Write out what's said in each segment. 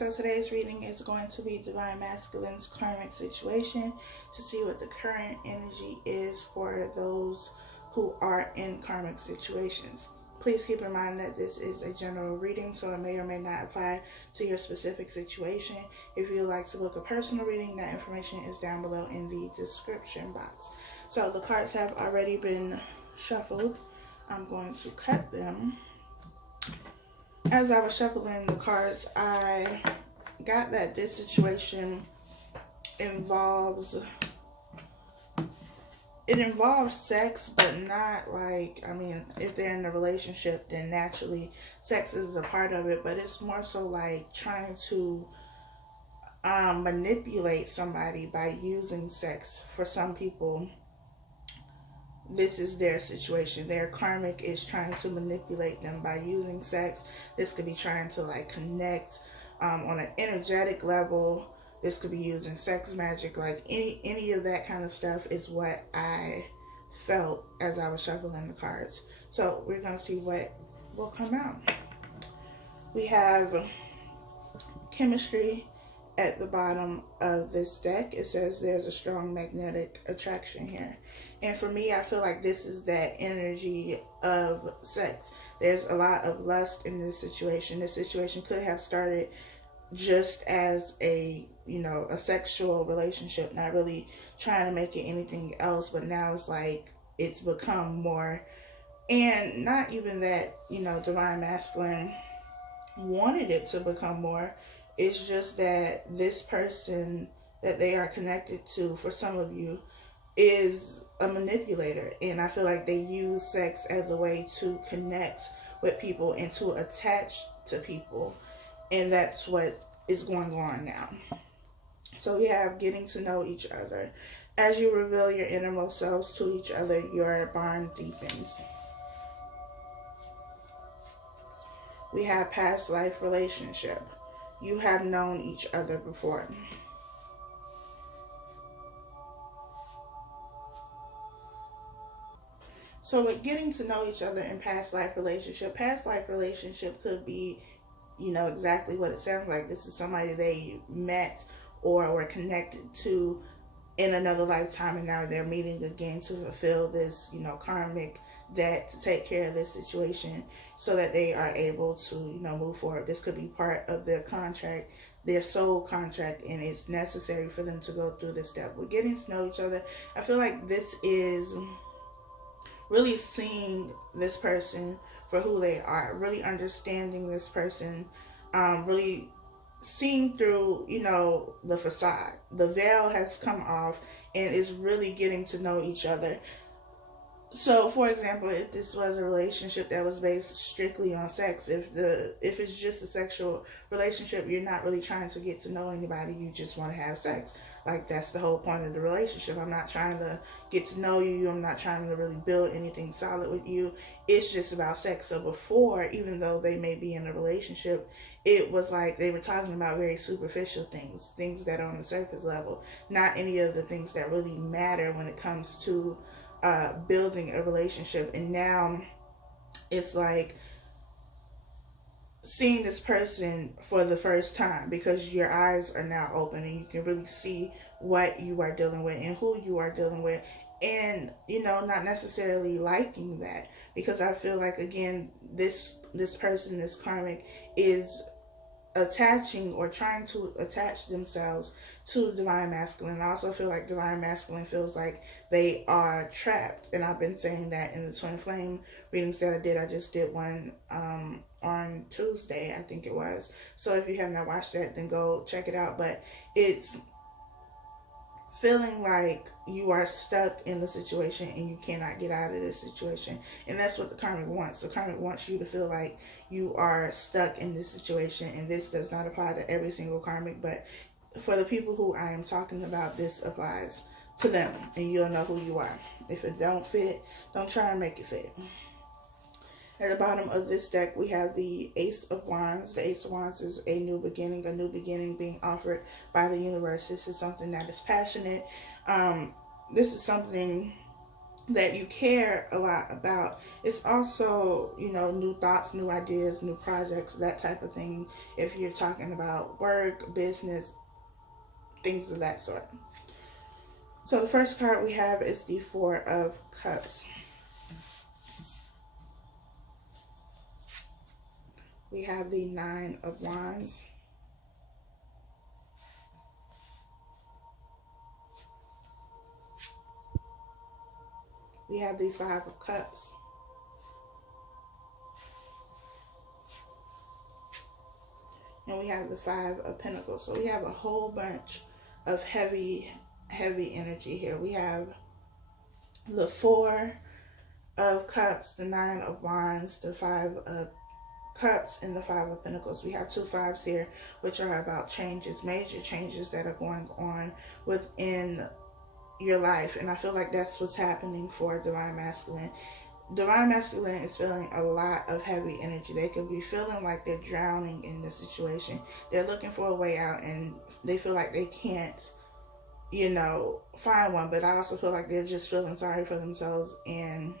so today's reading is going to be Divine Masculine's karmic situation to see what the current energy is for those who are in karmic situations. Please keep in mind that this is a general reading, so it may or may not apply to your specific situation. If you would like to book a personal reading, that information is down below in the description box. So the cards have already been shuffled. I'm going to cut them. As I was shuffling the cards, I got that this situation involves sex, but not like, I mean, if they're in a relationship, then naturally sex is a part of it, but it's more so like trying to manipulate somebody by using sex. For some people, this is their situation. Their karmic is trying to manipulate them by using sex. This could be trying to like connect on an energetic level. This could be using sex magic, like any of that kind of stuff is what I felt as I was shuffling the cards. So we're going to see what will come out. We have chemistry at the bottom of this deck. It says there's a strong magnetic attraction here. And for me, I feel like this is that energy of sex. There's a lot of lust in this situation. This situation could have started just as a, you know, a sexual relationship, not really trying to make it anything else, but now it's like it's become more. And not even that, you know, Divine Masculine wanted it to become more. It's just that this person that they are connected to, for some of you, is a manipulator. And I feel like they use sex as a way to connect with people and to attach to people. And that's what is going on now. So we have getting to know each other. As you reveal your innermost selves to each other, your bond deepens. We have past life relationship. You have known each other before. So with getting to know each other in past life relationship could be, you know, exactly what it sounds like. This is somebody they met or were connected to in another lifetime, and now they're meeting again to fulfill this, you know, karmic debt, to take care of this situation so that they are able to, you know, move forward. This could be part of their contract, their soul contract, and it's necessary for them to go through this step. We're getting to know each other. I feel like this is really seeing this person for who they are, really understanding this person, really seeing through, you know, the facade. The veil has come off and is really getting to know each other. So, for example, if this was a relationship that was based strictly on sex, if it's just a sexual relationship, you're not really trying to get to know anybody, you just want to have sex. Like, that's the whole point of the relationship. I'm not trying to get to know you. I'm not trying to really build anything solid with you. It's just about sex. So before, even though they may be in a relationship, it was like they were talking about very superficial things that are on the surface level, not any of the things that really matter when it comes to building a relationship. And now it's like seeing this person for the first time, because your eyes are now open and you can really see what you are dealing with and who you are dealing with, and, you know, not necessarily liking that, because I feel like, again, this person, this karmic, is attaching or trying to attach themselves to Divine Masculine. I also feel like Divine Masculine feels like they are trapped, and I've been saying that in the Twin Flame readings that I did. I just did one on Tuesday, I think it was. So if you have not watched that, then go check it out. But it's feeling like you are stuck in the situation and you cannot get out of this situation. And that's what the karmic wants. The karmic wants you to feel like you are stuck in this situation. And this does not apply to every single karmic, but for the people who I am talking about, this applies to them, and you'll know who you are. If it don't fit, don't try and make it fit. At the bottom of this deck, we have the Ace of Wands. The Ace of Wands is a new beginning being offered by the universe. This is something that is passionate. This is something that you care a lot about. It's also, you know, new thoughts, new ideas, new projects, that type of thing. If you're talking about work, business, things of that sort. So the first card we have is the Four of Cups. We have the Nine of Wands. We have the Five of Cups. And we have the Five of Pentacles. So we have a whole bunch of heavy energy here. We have the Four of Cups, the Nine of Wands, the Five of Cups, and the Five of Pentacles. We have two fives here, which are about changes, major changes that are going on within your life. And I feel like that's what's happening for Divine Masculine. Divine Masculine is feeling a lot of heavy energy. They could be feeling like they're drowning in the situation. They're looking for a way out, and they feel like they can't, you know, find one. But I also feel like they're just feeling sorry for themselves, and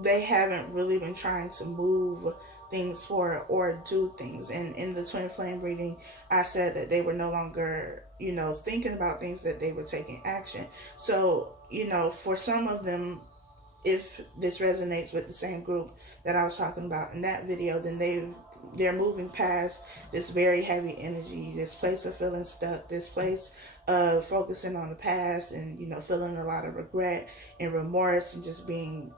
they haven't really been trying to move things forward or do things. And in the twin flame reading, I said that they were no longer, you know, thinking about things, that they were taking action. So, you know, for some of them, if this resonates with the same group that I was talking about in that video, then they're moving past this very heavy energy, this place of feeling stuck, this place of focusing on the past, and, you know, feeling a lot of regret and remorse, and just being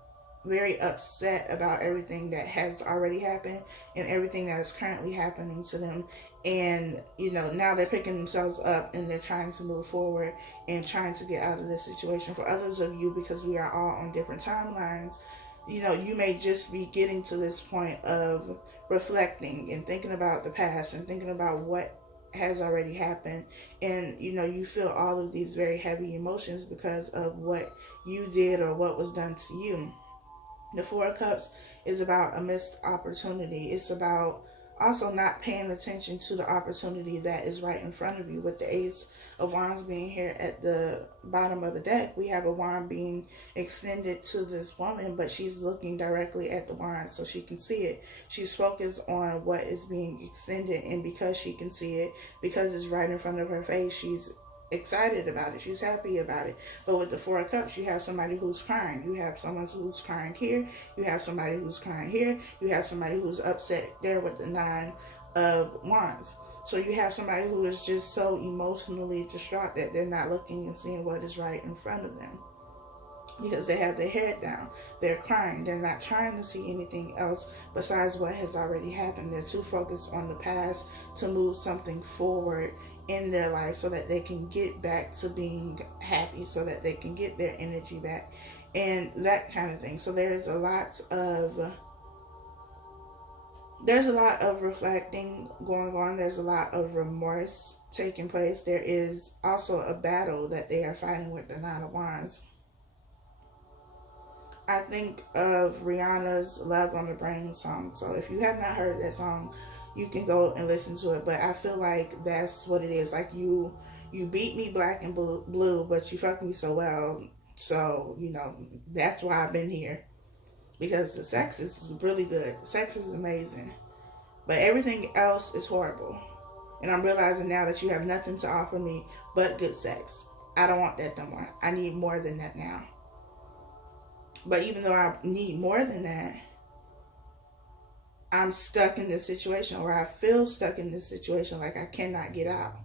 very upset about everything that has already happened and everything that is currently happening to them. And, you know, now they're picking themselves up and they're trying to move forward and trying to get out of this situation. For others of you, because we are all on different timelines, you know, you may just be getting to this point of reflecting and thinking about the past and thinking about what has already happened. And, you know, you feel all of these very heavy emotions because of what you did or what was done to you. The Four of Cups is about a missed opportunity. It's about also not paying attention to the opportunity that is right in front of you. With the Ace of Wands being here at the bottom of the deck, we have a wand being extended to this woman, but she's looking directly at the wand so she can see it. She's focused on what is being extended, and because she can see it, because it's right in front of her face, she's excited about it. She's happy about it. But with the Four of Cups, you have somebody who's crying. You have someone who's crying here. You have somebody who's crying here. You have somebody who's upset there with the Nine of Wands. So you have somebody who is just so emotionally distraught that they're not looking and seeing what is right in front of them, because they have their head down. They're crying. They're not trying to see anything else besides what has already happened. They're too focused on the past to move something forward in their life so that they can get back to being happy, so that they can get their energy back and that kind of thing. So there's a lot of reflecting going on. There's a lot of remorse taking place. There is also a battle that they are fighting with the Nine of Wands. I think of Rihanna's Love on the Brain song. So if you have not heard that song, you can go and listen to it. But I feel like that's what it is. Like, you beat me black and blue, but you fucked me so well. So, you know, that's why I've been here. Because the sex is really good. The sex is amazing. But everything else is horrible. And I'm realizing now that you have nothing to offer me but good sex. I don't want that no more. I need more than that now. But even though I need more than that, I'm stuck in this situation, or I feel stuck in this situation, like I cannot get out.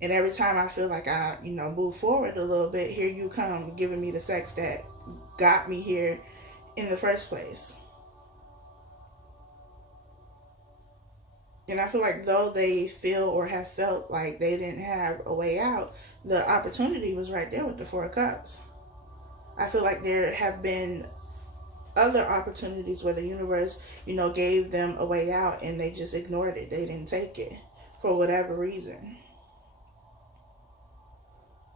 And every time I feel like I, you know, move forward a little bit, here you come giving me the sex that got me here in the first place. And I feel like though they feel or have felt like they didn't have a way out, the opportunity was right there with the Four of Cups. I feel like there have been other opportunities where the universe, you know, gave them a way out and they just ignored it. They didn't take it for whatever reason.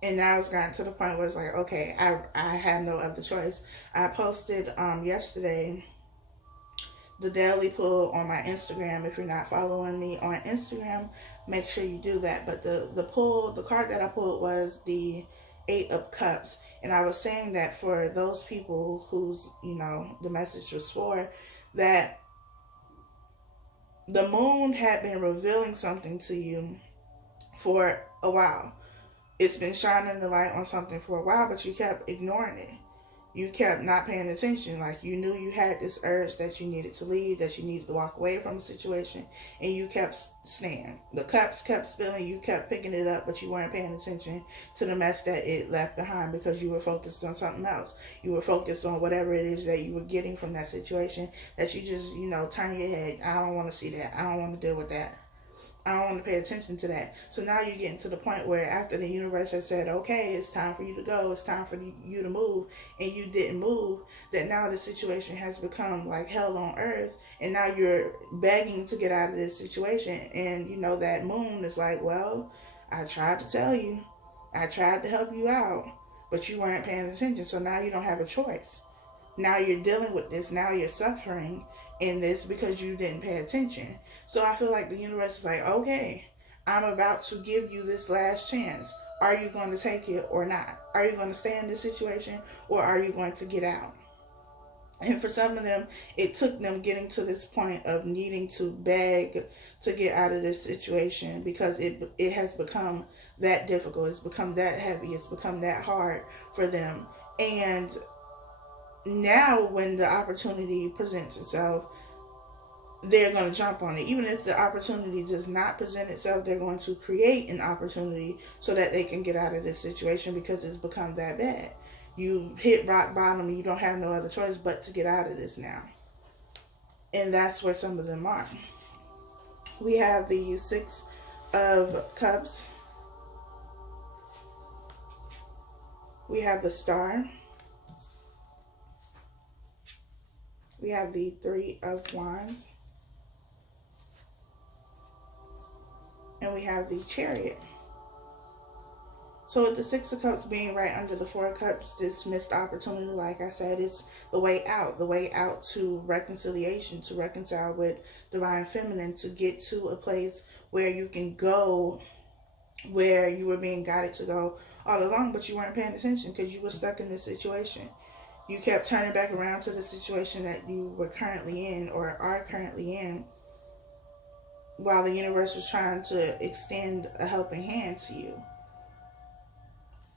And now it's gotten to the point where it's like, okay, I had no other choice. I posted yesterday the daily pull on my Instagram. If you're not following me on Instagram, make sure you do that. But the pull, the card that I pulled was the Eight of Cups. And I was saying that for those people whose, you know, the message was for, that the moon had been revealing something to you for a while. It's been shining the light on something for a while, but you kept ignoring it. You kept not paying attention. Like, you knew you had this urge that you needed to leave, that you needed to walk away from a situation, and you kept staying. The cups kept spilling, you kept picking it up, but you weren't paying attention to the mess that it left behind because you were focused on something else. You were focused on whatever it is that you were getting from that situation, that you just, you know, turn your head. I don't want to see that. I don't want to deal with that. I don't want to pay attention to that. So now you're getting to the point where after the universe has said, okay, it's time for you to go, it's time for you to move, and you didn't move, that now the situation has become like hell on earth, and now you're begging to get out of this situation. And you know, that moon is like, well, I tried to tell you, I tried to help you out, but you weren't paying attention. So now you don't have a choice. Now you're dealing with this. Now you're suffering in this because you didn't pay attention. So I feel like the universe is like, okay, I'm about to give you this last chance. Are you going to take it or not? Are you going to stay in this situation, or are you going to get out? And for some of them, it took them getting to this point of needing to beg to get out of this situation, because it has become that difficult. It's become that heavy. It's become that hard for them. And now when the opportunity presents itself, they're going to jump on it. Even if the opportunity does not present itself, they're going to create an opportunity so that they can get out of this situation, because it's become that bad. You hit rock bottom, and you don't have no other choice but to get out of this now. And that's where some of them are. We have the Six of Cups. We have the Star. We have the Three of Wands. And we have the Chariot. So with the Six of Cups being right under the Four of Cups, this missed opportunity, like I said, is the way out to reconciliation, to reconcile with Divine Feminine, to get to a place where you can go where you were being guided to go all along, but you weren't paying attention because you were stuck in this situation. You kept turning back around to the situation that you were currently in, or are currently in, while the universe was trying to extend a helping hand to you.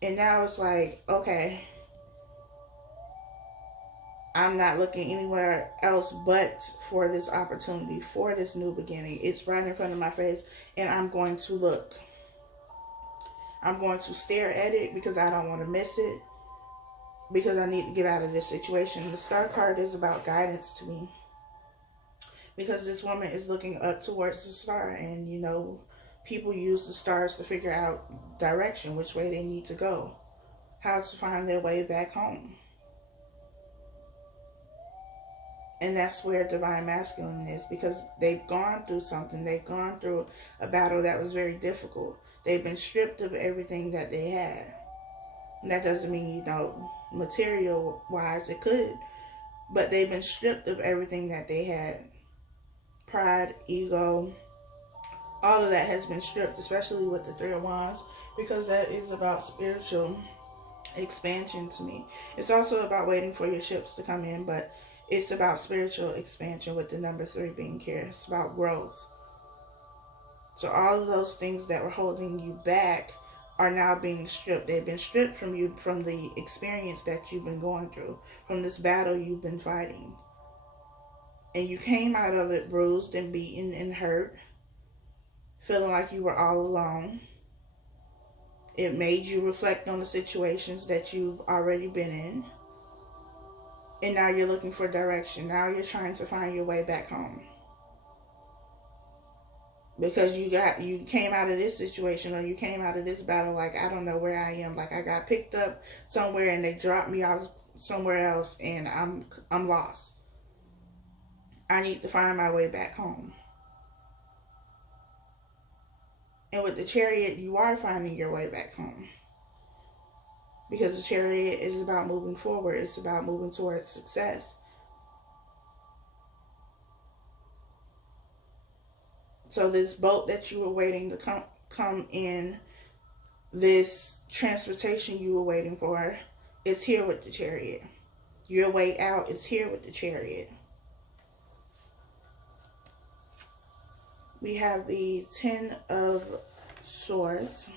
And now it's like, okay, I'm not looking anywhere else but for this opportunity, for this new beginning. It's right in front of my face, and I'm going to look. I'm going to stare at it because I don't want to miss it, because I need to get out of this situation. The Star card is about guidance to me, because this woman is looking up towards the star, and you know, people use the stars to figure out direction, which way they need to go, how to find their way back home. And that's where Divine Masculine is, because they've gone through something. They've gone through a battle that was very difficult. They've been stripped of everything that they had. And that doesn't mean, you know, material-wise it could, but they've been stripped of everything that they had. Pride, ego, all of that has been stripped, especially with the Three of Wands, because that is about spiritual expansion to me. It's also about waiting for your ships to come in, but it's about spiritual expansion with the number 3 being here. It's about growth. So all of those things that were holding you back are now being stripped. They've been stripped from you, from the experience that you've been going through, from this battle you've been fighting. And you came out of it bruised and beaten and hurt, feeling like you were all alone. It made you reflect on the situations that you've already been in. And now you're looking for direction. Now you're trying to find your way back home. Because you came out of this situation, or you came out of this battle like, I don't know where I am. Like, I got picked up somewhere and they dropped me off somewhere else, and I'm lost. I need to find my way back home. And with the Chariot, you are finding your way back home. Because the Chariot is about moving forward. It's about moving towards success. So this boat that you were waiting to come in this transportation you were waiting for is here with the Chariot. Your way out is here with the Chariot. We have the 10 of Swords.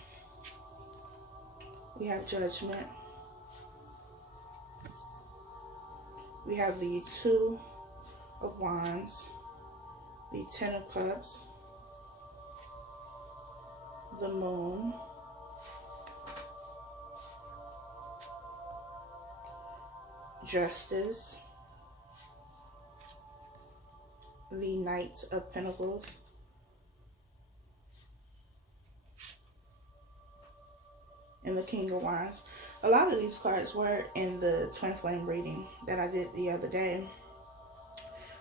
We have Judgment. We have the 2 of Wands. The 10 of Cups. The Moon. Justice. The Knight of Pentacles. And the King of Wands. A lot of these cards were in the Twin Flame reading that I did the other day.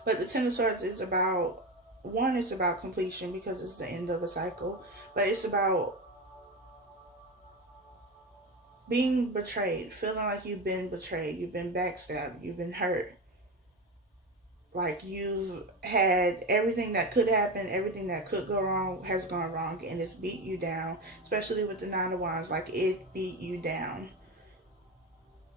But the 10 of Swords is about, one, it's about completion because it's the end of a cycle. But it's about being betrayed, feeling like you've been betrayed, you've been backstabbed, you've been hurt. Like you've had everything that could happen, everything that could go wrong has gone wrong, and it's beat you down. Especially with the 9 of Wands, like it beat you down.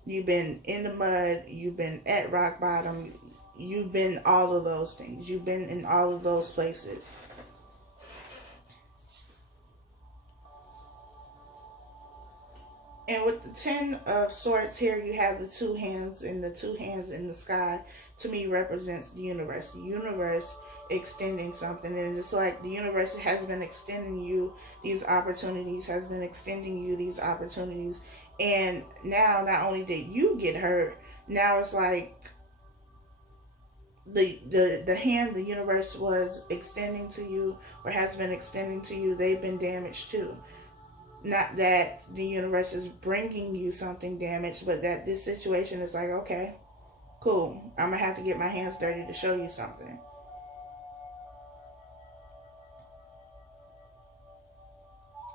You've been in the mud, you've been at rock bottom, you've been all of those things. You've been in all of those places. And with the 10 of Swords here, you have the 2 hands, and the 2 hands in the sky, to me, represents the universe. The universe extending something. And it's like the universe has been extending you these opportunities, has been extending you these opportunities. And now, not only did you get hurt, now it's like the hand the universe was extending to you, or has been extending to you, they've been damaged too. Not that the universe is bringing you something damaged, but that this situation is like, okay, cool, I'm going to have to get my hands dirty to show you something.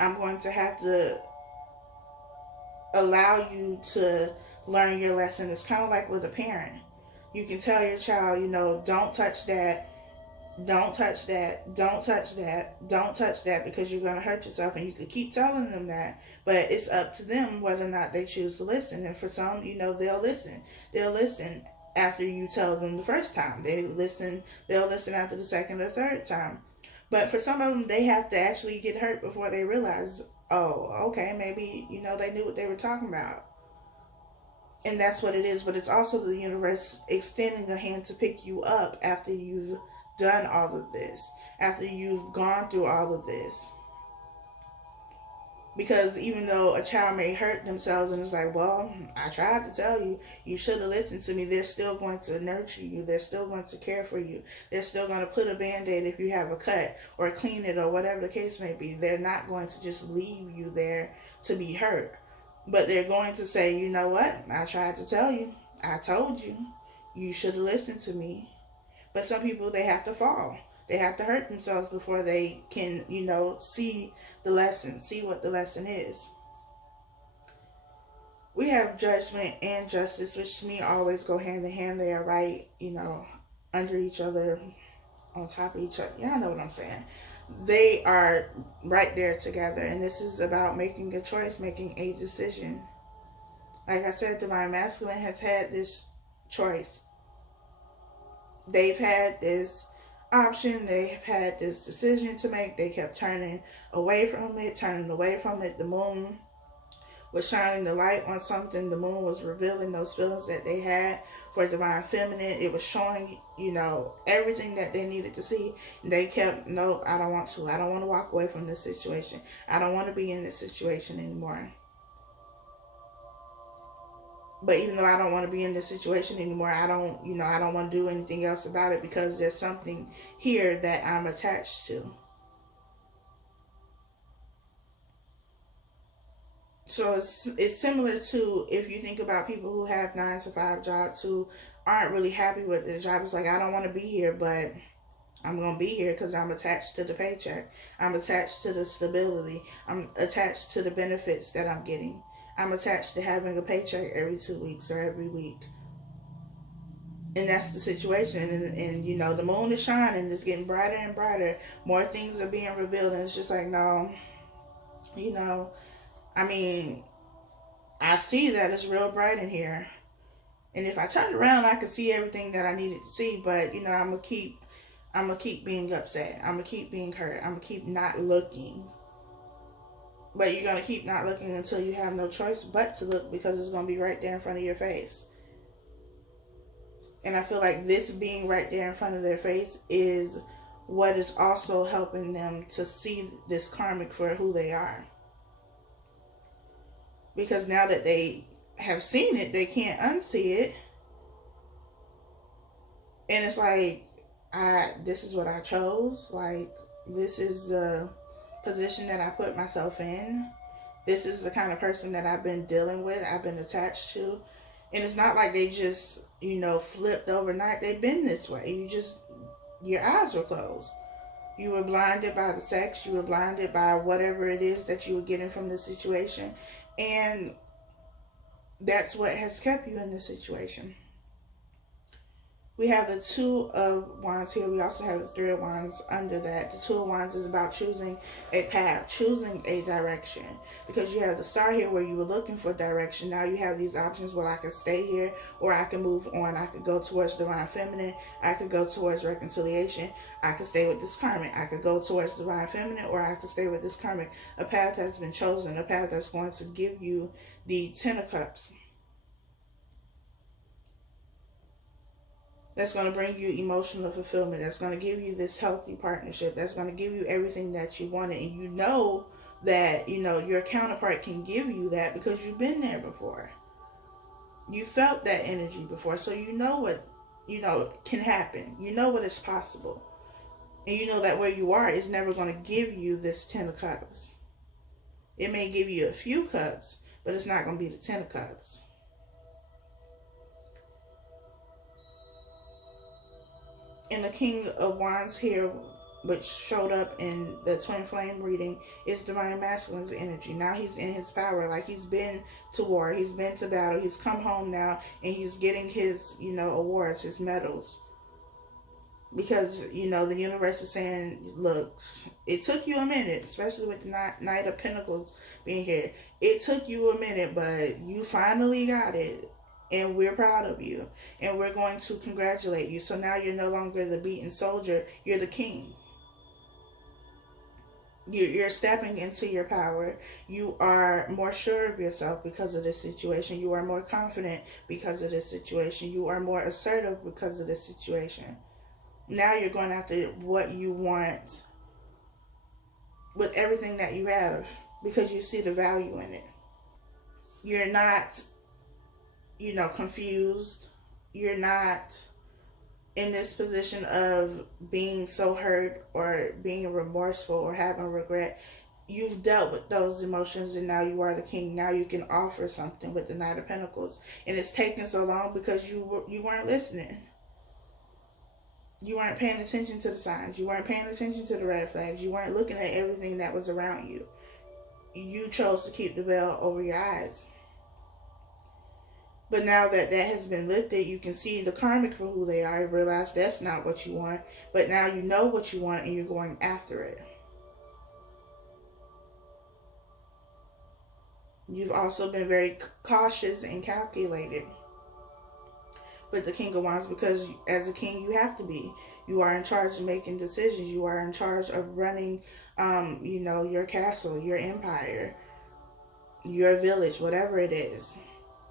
I'm going to have to allow you to learn your lesson. It's kind of like with a parent. You can tell your child, you know, don't touch that. Don't touch that, don't touch that, don't touch that, because you're going to hurt yourself. And you could keep telling them that, but it's up to them whether or not they choose to listen. And for some, you know, they'll listen. They'll listen after you tell them the first time. They'll listen after the second or third time. But for some of them, they have to actually get hurt before they realize, oh, okay, maybe, you know, they knew what they were talking about. And that's what it is. But it's also the universe extending a hand to pick you up after you've done all of this, after you've gone through all of this. Because even though a child may hurt themselves and it's like, well, I tried to tell you, you should have listened to me, they're still going to nurture you, they're still going to care for you, they're still going to put a band-aid if you have a cut, or clean it, or whatever the case may be. They're not going to just leave you there to be hurt, but they're going to say, you know what, I tried to tell you, I told you, you should have listened to me. But some people, they have to fall. They have to hurt themselves before they can, you know, see the lesson, see what the lesson is. We have Judgment and Justice, which to me always go hand in hand. They are right, you know, under each other, on top of each other. Y'all know what I'm saying. They are right there together. And this is about making a choice, making a decision. Like I said, Divine Masculine has had this choice. They've had this option, they've had this decision to make. They kept turning away from it, The moon was shining the light on something. The moon was revealing those feelings that they had for Divine Feminine. It was showing, you know, everything that they needed to see. And they kept, nope, I don't want to. I don't want to walk away from this situation. I don't want to be in this situation anymore. But even though I don't want to be in this situation anymore, I don't want to do anything else about it, because there's something here that I'm attached to. So it's similar to, if you think about people who have 9-to-5 jobs who aren't really happy with their job. It's like, I don't want to be here, but I'm going to be here because I'm attached to the paycheck. I'm attached to the stability. I'm attached to the benefits that I'm getting. I'm attached to having a paycheck every 2 weeks or every week. And that's the situation. And you know, the moon is shining. It's getting brighter and brighter. More things are being revealed. And it's just like, no, you know, I mean, I see that it's real bright in here. And if I turn around, I can see everything that I needed to see. But, you know, I'm going to keep being upset. I'm going to keep being hurt. I'm going to keep not looking. But you're going to keep not looking until you have no choice but to look, because it's going to be right there in front of your face. And I feel like this being right there in front of their face is what is also helping them to see this karmic for who they are. Because now that they have seen it, they can't unsee it. And it's like, this is what I chose. Like, this is the position that I put myself in. This is the kind of person that I've been dealing with, I've been attached to. And it's not like they just, you know, flipped overnight. They've been this way. Your eyes were closed. You were blinded by the sex. You were blinded by whatever it is that you were getting from the situation. And that's what has kept you in this situation. We have the Two of Wands here. We also have the Three of Wands under that. The Two of Wands is about choosing a path, choosing a direction. Because you have the Star here where you were looking for direction. Now you have these options. Well, I can stay here or I can move on. I could go towards Divine Feminine. I could go towards reconciliation. I could stay with this Karmic. I could go towards Divine Feminine, or I could stay with this Karmic. A path that's been chosen. A path that's going to give you the Ten of Cups. That's going to bring you emotional fulfillment. That's going to give you this healthy partnership. That's going to give you everything that you wanted. And you know that, you know, your counterpart can give you that because you've been there before. You felt that energy before. So you know what, you know, can happen. You know what is possible. And you know that where you are is never going to give you this Ten of Cups. It may give you a few cups, but it's not going to be the Ten of Cups. And the King of Wands here, which showed up in the Twin Flame reading, is Divine Masculine's energy. Now he's in his power. Like, he's been to war. He's been to battle. He's come home now. And he's getting his, you know, awards, his medals. Because, you know, the universe is saying, look, it took you a minute, especially with the Knight of Pentacles being here. It took you a minute, but you finally got it. And we're proud of you. And we're going to congratulate you. So now you're no longer the beaten soldier. You're the king. You're stepping into your power. You are more sure of yourself because of this situation. You are more confident because of this situation. You are more assertive because of this situation. Now you're going after what you want with everything that you have because you see the value in it. You're not, you know, confused. You're not in this position of being so hurt or being remorseful or having regret. You've dealt with those emotions and now you are the king. Now you can offer something with the Knight of Pentacles. And it's taken so long because you weren't listening. You weren't paying attention to the signs. You weren't paying attention to the red flags. You weren't looking at everything that was around you. You chose to keep the veil over your eyes. But now that that has been lifted, you can see the karmic for who they are. You realize that's not what you want. But now you know what you want and you're going after it. You've also been very cautious and calculated with the King of Wands because as a king, you have to be. You are in charge of making decisions. You are in charge of running, you know, your castle, your empire, your village, whatever it is.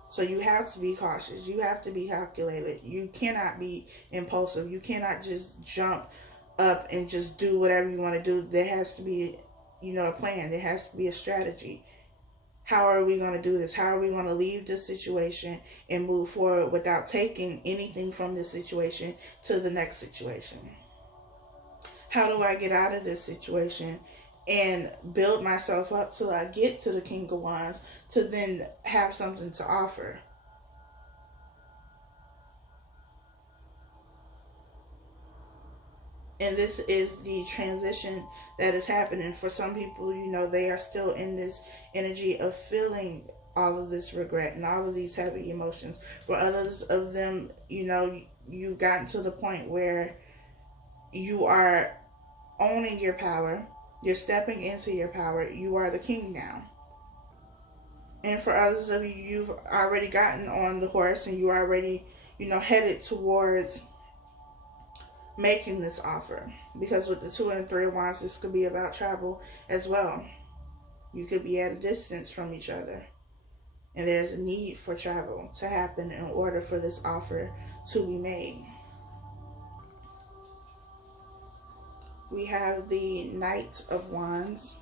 So you have to be cautious. You have to be calculated. You cannot be impulsive. You cannot just jump up and just do whatever you want to do. There has to be, you know, a plan. There has to be a strategy. How are we going to do this? How are we going to leave this situation and move forward without taking anything from this situation to the next situation? How do I get out of this situation and build myself up till I get to the King of Wands to then have something to offer? And this is the transition that is happening. For some people, you know, they are still in this energy of feeling all of this regret and all of these heavy emotions. For others of them, you know, you've gotten to the point where you are owning your power. You're stepping into your power. You are the king now. And for others of you, you've already gotten on the horse and you already, headed towards making this offer. Because with the 2 and 3 of Wands, this could be about travel as well. You could be at a distance from each other. And there's a need for travel to happen in order for this offer to be made. We have the Knight of Wands.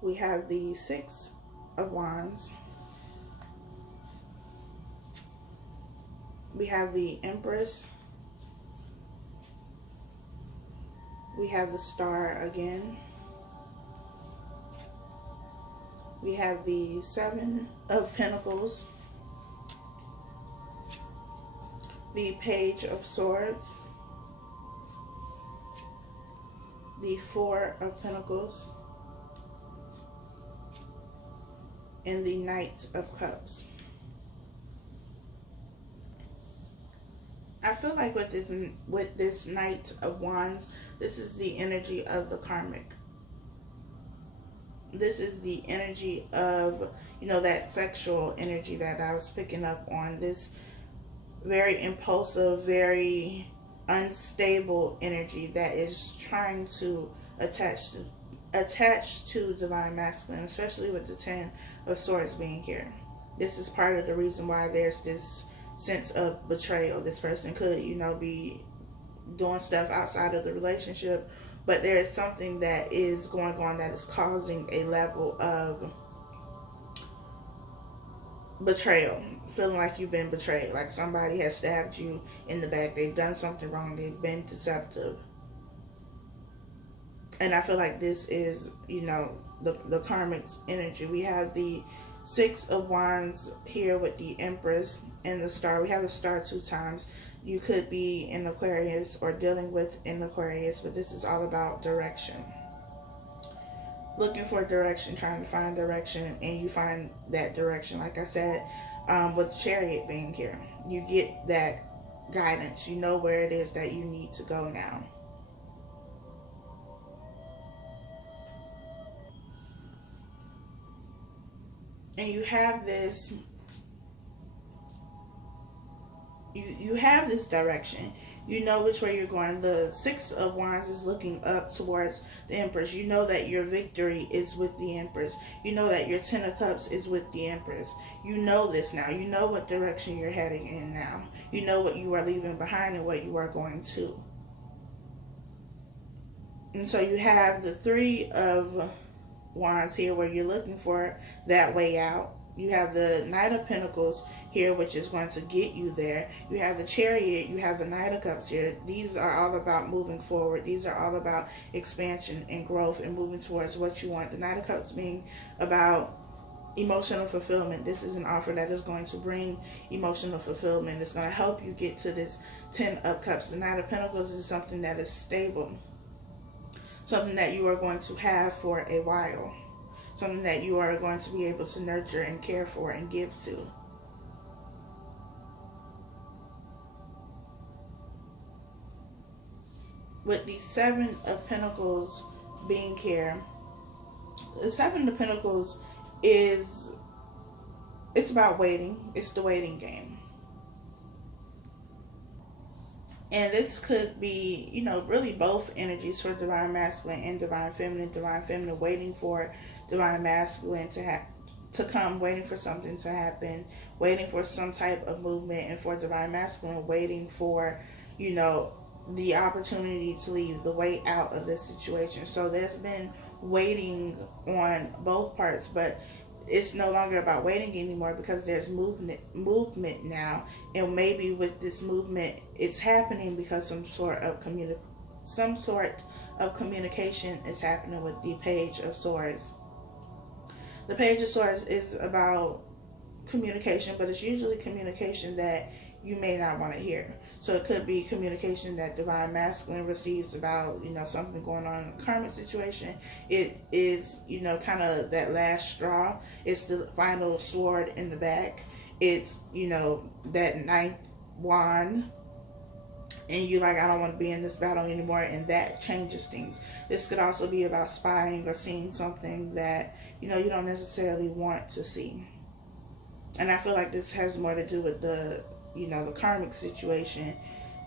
We have the 6 of Wands. We have the Empress. We have the Star again. We have the 7 of Pentacles. The Page of Swords. The 4 of Pentacles. And the Knight of Cups. I feel like with this Knight of Wands, this is the energy of the Karmic. This is the energy of, that sexual energy that I was picking up on. This very impulsive, very unstable energy that is trying to attach to divine masculine, especially with the 10 of Swords being here. This is part of the reason why there's this sense of betrayal. This person could, be doing stuff outside of the relationship, but there is something that is going on that is causing a level of betrayal. Feeling like you've been betrayed, like somebody has stabbed you in the back. They've done something wrong. They've been deceptive. And I feel like this is, the Karmic's energy. We have the 6 of Wands here with the Empress and the Star. We have the Star 2 times. You could be in Aquarius or dealing with an Aquarius, but this is all about direction. Looking for direction, trying to find direction, and you find that direction. Like I said, with Chariot being here, you get that guidance. You know where it is that you need to go now. And you have this, you have this direction. You know which way you're going. The 6 of Wands is looking up towards the Empress. You know that your victory is with the Empress. You know that your 10 of Cups is with the Empress. You know this now. You know what direction you're heading in now. You know what you are leaving behind and what you are going to. And so you have the 3 of Wands here where you're looking for that way out. You have the Knight of Pentacles here, which is going to get you there. You have the Chariot. You have the Knight of Cups here. These are all about moving forward. These are all about expansion and growth and moving towards what you want. The Knight of Cups being about emotional fulfillment. This is an offer that is going to bring emotional fulfillment. It's going to help you get to this 10 of Cups. The Knight of Pentacles is something that is stable. Something that you are going to have for a while. Something that you are going to be able to nurture and care for and give to. With the 7 of Pentacles being here, the 7 of Pentacles it's about waiting. It's the waiting game. And this could be, really both energies for divine masculine and divine feminine. Divine feminine waiting for divine masculine to come, waiting for something to happen, waiting for some type of movement, and for divine masculine waiting for, the opportunity to leave, the way out of this situation. So there's been waiting on both parts, but it's no longer about waiting anymore because there's movement now. And maybe with this movement, it's happening because some sort of communication is happening with the Page of Swords. The Page of Swords is about communication, but it's usually communication that you may not want to hear. So it could be communication that divine masculine receives about, something going on in a karmic situation. It is, kind of that last straw. It's the final sword in the back. It's, that 9th wand and you like, I don't want to be in this battle anymore, and that changes things. This could also be about spying or seeing something that, you know, you don't necessarily want to see. And I feel like this has more to do with the, you know, the karmic situation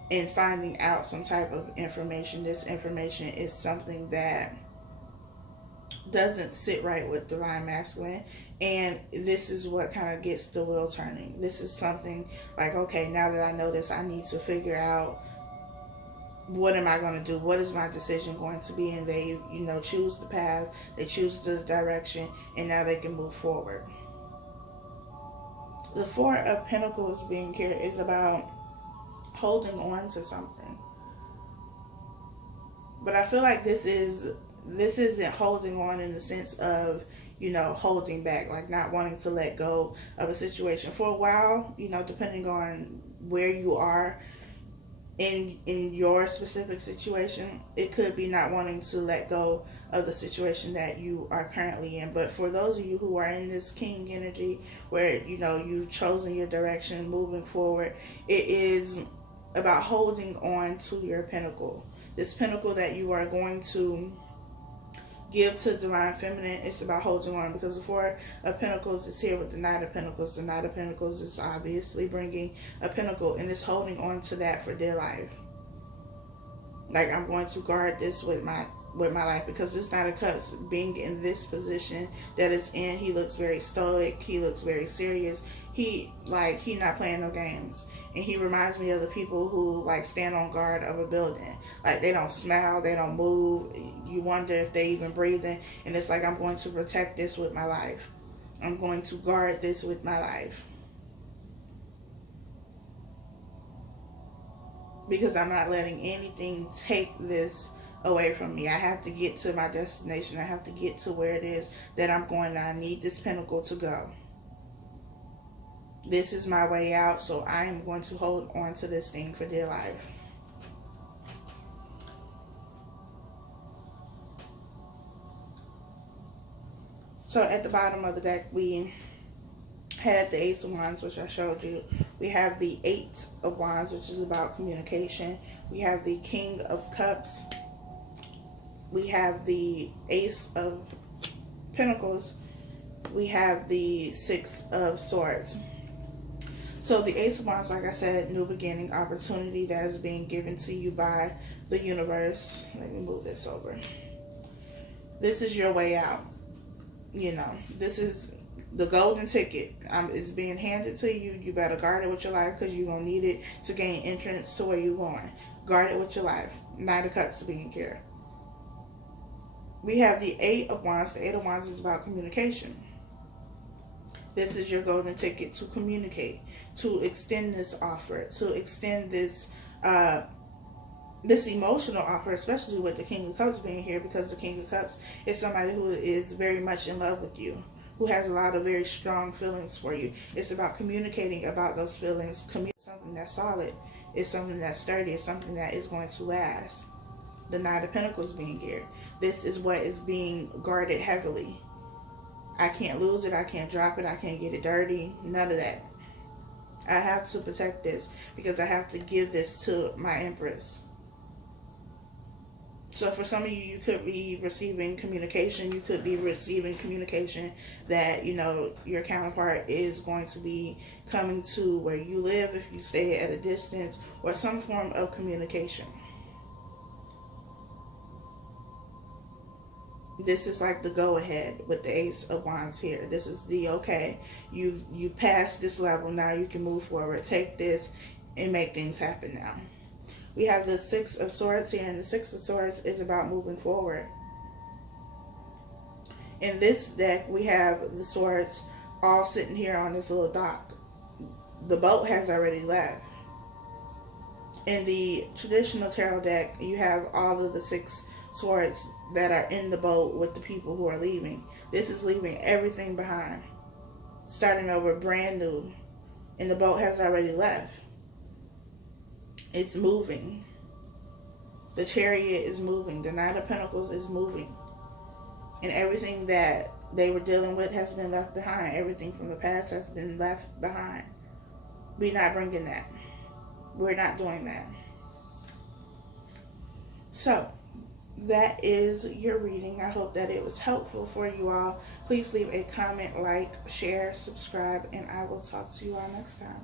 and finding out some type of information. This information is something that doesn't sit right with divine masculine, and this is what kind of gets the wheel turning. This is something like, okay, now that I know this, I need to figure out, what am I going to do? What is my decision going to be? And they, you know, choose the path, they choose the direction, and now they can move forward. The Four of Pentacles being here is about holding on to something. But I feel like this isn't holding on in the sense of, you know, holding back, like not wanting to let go of a situation. For a while, you know, depending on where you are in your specific situation, it could be not wanting to let go of the situation that you are currently in. But for those of you who are in this king energy, where, you know, you've chosen your direction, moving forward, it is about holding on to your pinnacle. This pinnacle that you are going to give to divine feminine. It's about holding on, because the Four of Pentacles is here with the Knight of Pentacles. The Knight of Pentacles is obviously bringing a pinnacle, and it's holding on to that for dear life. Like, I'm going to guard this with my life, because this Knight of Cups being in this position that it's in, he looks very stoic, he looks very serious. He not playing no games. And he reminds me of the people who like stand on guard of a building. Like, they don't smile, they don't move. You wonder if they even breathing. And it's like, I'm going to protect this with my life. I'm going to guard this with my life. Because I'm not letting anything take this away from me. I have to get to my destination. I have to get to where it is that I'm going, and I need this pinnacle to go. This is my way out, so I am going to hold on to this thing for dear life. So at the bottom of the deck, we had the Ace of Wands, which I showed you. We have the Eight of Wands, which is about communication. We have the King of Cups. We have the Ace of Pentacles. We have the Six of Swords. So the Ace of Wands, like I said, new beginning, opportunity that is being given to you by the universe. Let me move this over. This is your way out. You know, this is the golden ticket. It's being handed to you. You better guard it with your life, because you're going to need it to gain entrance to where you're going. Guard it with your life. Knight of Cups being here. We have the Eight of Wands. The Eight of Wands is about communication. This is your golden ticket to communicate, to extend this offer, to extend this this emotional offer, especially with the King of Cups being here, because the King of Cups is somebody who is very much in love with you, who has a lot of very strong feelings for you. It's about communicating about those feelings. Something that's solid. It's something that's sturdy. It's something that is going to last. The Knight of Pentacles being here. This is what is being guarded heavily. I can't lose it. I can't drop it. I can't get it dirty. None of that. I have to protect this, because I have to give this to my Empress. So for some of you, you could be receiving communication. You could be receiving communication that, you know, your counterpart is going to be coming to where you live if you stay at a distance, or some form of communication. This is like the go-ahead with the Ace of Wands here. This is the, okay, you passed this level, now you can move forward. Take this and make things happen now. We have the Six of Swords here, and the Six of Swords is about moving forward. In this deck, we have the swords all sitting here on this little dock. The boat has already left. In the traditional tarot deck, you have all of the Six Swords that are in the boat with the people who are leaving. This is leaving everything behind, starting over brand new, and the boat has already left. It's moving. The Chariot is moving. The Knight of Pentacles is moving, and everything that they were dealing with has been left behind. Everything from the past has been left behind. We're not bringing that. We're not doing that. So that is your reading. I hope that it was helpful for you all. Please leave a comment, like, share, subscribe, and I will talk to you all next time.